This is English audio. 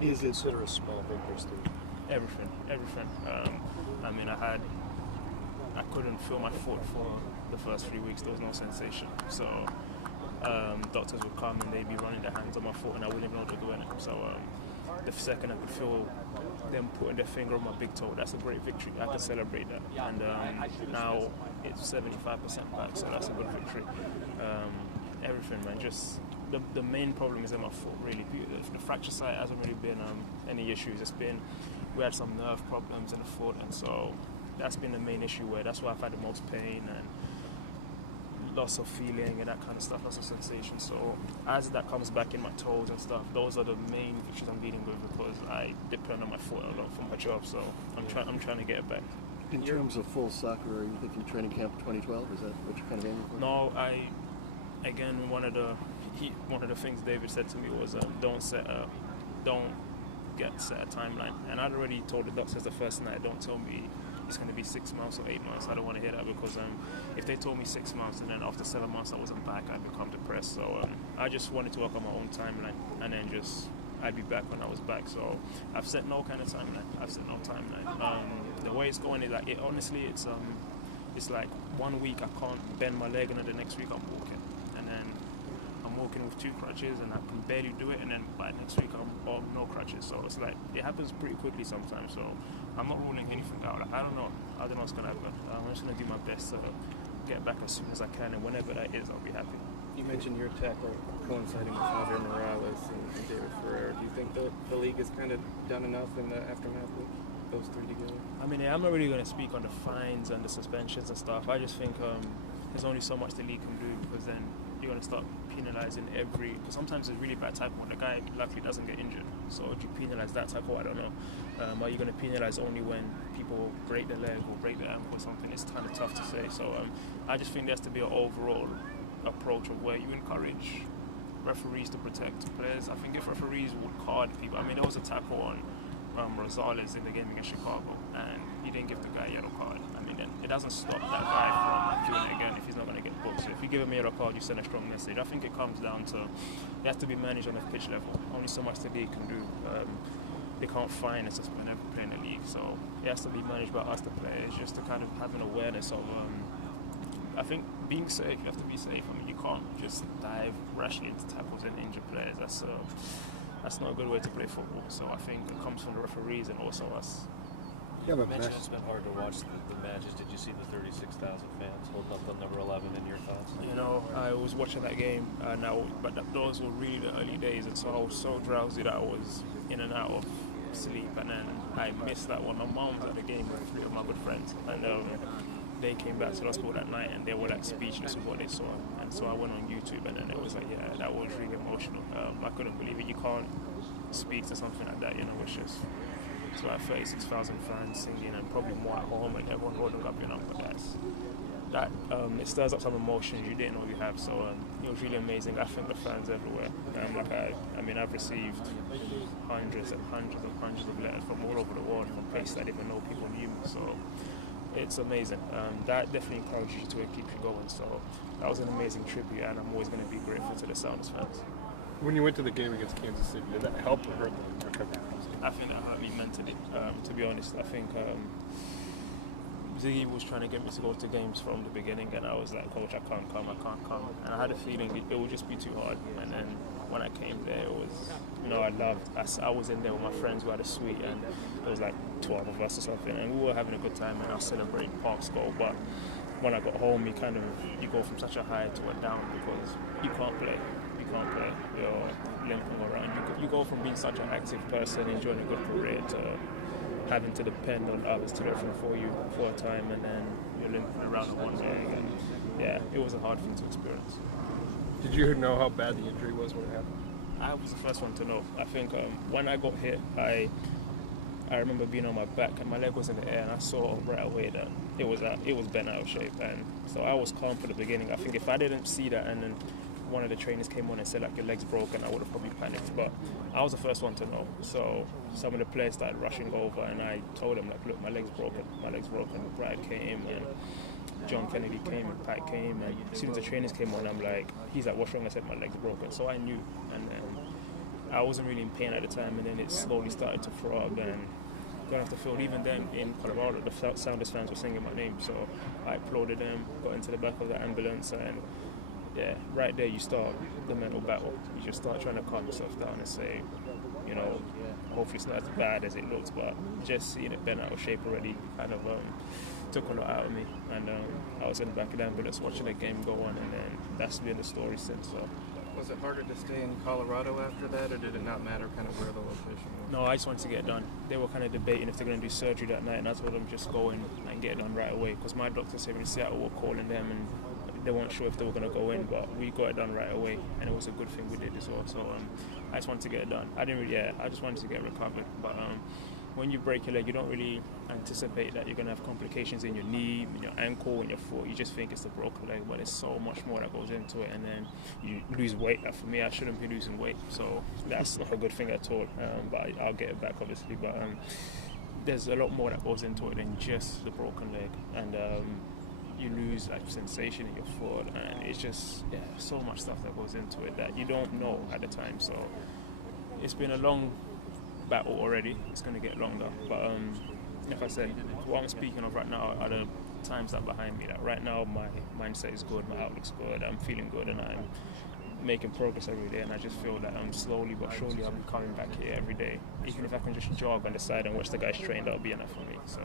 What do you consider a small victory, Steve? Everything. I mean, I couldn't feel my foot for the first 3 weeks. There was no sensation. So doctors would come and they'd be running their hands on my foot and I wouldn't even know they were doing it. So the second I could feel them putting their finger on my big toe, that's a great victory. I could celebrate that. And now it's 75% back, so that's a good victory. Everything, man. Just the main problem is in my foot, really. The fracture site hasn't really been any issues. It's been, we had some nerve problems in the foot, and so that's been the main issue where that's why I've had the most pain and loss of feeling and that kind of stuff, loss of sensation. So as that comes back in my toes and stuff, those are the main issues I'm dealing with because I depend on my foot a lot for my job. So I'm trying to get it back. In terms of full soccer, are you thinking training camp 2012? Is that what you're kind of aiming for? No, again, one of the things David said to me was don't get set a timeline. And I'd already told the doctors the first night, don't tell me it's going to be 6 months or 8 months. I don't want to hear that because if they told me 6 months and then after 7 months I wasn't back, I'd become depressed. So I just wanted to work on my own timeline and then I'd be back when I was back. So I've set no kind of timeline. The way it's going is like it's like 1 week I can't bend my leg and then the next week I'm walking. And then I'm walking with 2 crutches and I can barely do it, and then by next week I'm on no crutches. So it's like it happens pretty quickly sometimes. So I'm not ruling anything out. I don't know what's gonna happen. I'm just gonna do my best to get back as soon as I can, and whenever that is, I'll be happy. You mentioned your tackle coinciding with Javier Morales and David Ferrer. Do you think the league has kind of done enough in the aftermath of those 3 together? I mean, I'm not really going to speak on the fines and the suspensions and stuff. I just think there's only so much the league can do, because then you're going to start penalising because sometimes it's really bad tackle when the guy luckily doesn't get injured. So do you penalise that tackle? I don't know. Are you going to penalise only when people break their leg or break their ankle or something? It's kind of tough to say. So I just think there has to be an overall approach of where you encourage referees to protect players. I think if referees would card people, I mean, there was a tackle on Rosales in the game against Chicago, and he didn't give the guy a yellow card. I mean, then it doesn't stop that guy from doing it again if he's not going to get booked. So if you give him a yellow card, you send a strong message. I think it comes down to it has to be managed on a pitch level. Only so much the league can do. They can't fine and suspend every player in the league, so it has to be managed by us, the players, just to kind of have an awareness of. I think being safe, you have to be safe. I mean, you can't just dive rashly into tackles and injure players. That's not a good way to play football. So I think it comes from the referees and also us. You mentioned it's been hard to watch the matches. Did you see the 36,000 fans holding up the number 11 in your thoughts? You know, I was watching that game but those were really the early days, and so I was so drowsy that I was in and out of sleep, and then I missed that one. My mom was at the game with 3 of my good friends, and they came back to the hospital that night and they were like speechless with what they saw. And so I went on YouTube and then it was like, yeah, that was really emotional. I couldn't believe it. You can't speak to something like that, you know. It's just, so I had 36,000 fans singing and probably more at home and everyone holding up, you know. But it stirs up some emotions you didn't know you have. So it was really amazing. I think the fans everywhere. I've received hundreds and hundreds and hundreds of letters from all over the world from places I didn't even know people knew. So it's amazing. That definitely encourages you to keep you going. So that was an amazing tribute, and I'm always going to be grateful to the Sounders fans. When you went to the game against Kansas City, did that help or hurt the recovery? I think that hurt me mentally, to be honest. I think Ziggy was trying to get me to go to games from the beginning, and I was like, Coach, I can't come. And I had a feeling it would just be too hard. And then when I came there, it was, I was in there with my friends who had a suite, and there was like 12 of us or something, and we were having a good time, and I was celebrating Park's goal. But when I got home, you go from such a high to a down because you can't play. You're limping around. You go from being such an active person, enjoying a good career, to having to depend on others to do everything for you for a time, and then you're limping around on one leg. And yeah, it was a hard thing to experience. Did you know how bad the injury was when it happened? I was the first one to know. I think when I got hit, I remember being on my back and my leg was in the air, and I saw right away that it was bent out of shape. And so I was calm for the beginning. I think if I didn't see that and then one of the trainers came on and said like your leg's broken, I would have probably panicked. But I was the first one to know. So some of the players started rushing over, and I told them like, look, my leg's broken. Brad came and John Kennedy came and Pat came, and as soon as the trainers came on, I'm like, he's like, what's wrong? I said my leg's broken. So I knew, and then I wasn't really in pain at the time, and then it slowly started to throb and going off the field. Even then in Colorado, the Sounders fans were singing my name, so I applauded them, got into the back of the ambulance, and yeah, right there you start the mental battle. You just start trying to calm yourself down and say, you know, hopefully it's not as bad as it looks, but just seeing it bent out of shape already kind of took a lot out of me. And I was in the back of the ambulance watching the game go on, and then that's been the story since. So. Was it harder to stay in Colorado after that, or did it not matter kind of where the location was? No, I just wanted to get it done. They were kind of debating if they're going to do surgery that night, and I told them just go in and get it done right away, because my doctors here in Seattle were calling them, and they weren't sure if they were going to go in, but we got it done right away, and it was a good thing we did as well. So I just wanted to get it done. I just wanted to get recovered. But when you break your leg, you don't really anticipate that you're going to have complications in your knee, in your ankle, in your foot. You just think it's the broken leg, but there's so much more that goes into it. And then you lose weight. For me, I shouldn't be losing weight, so that's not a good thing at all. But I'll get it back, obviously. But there's a lot more that goes into it than just the broken leg. And you lose like sensation in your foot, and it's just so much stuff that goes into it that you don't know at the time. So it's been a long battle already. It's going to get longer, but like I said, what I'm speaking of right now are the times that are behind me. That right now my mindset is good, my outlook's good, I'm feeling good, and I'm making progress every day. And I just feel that slowly but surely I'll be coming back here every day. Even if I can just jog on the side and watch the guys train, that'll be enough for me. So.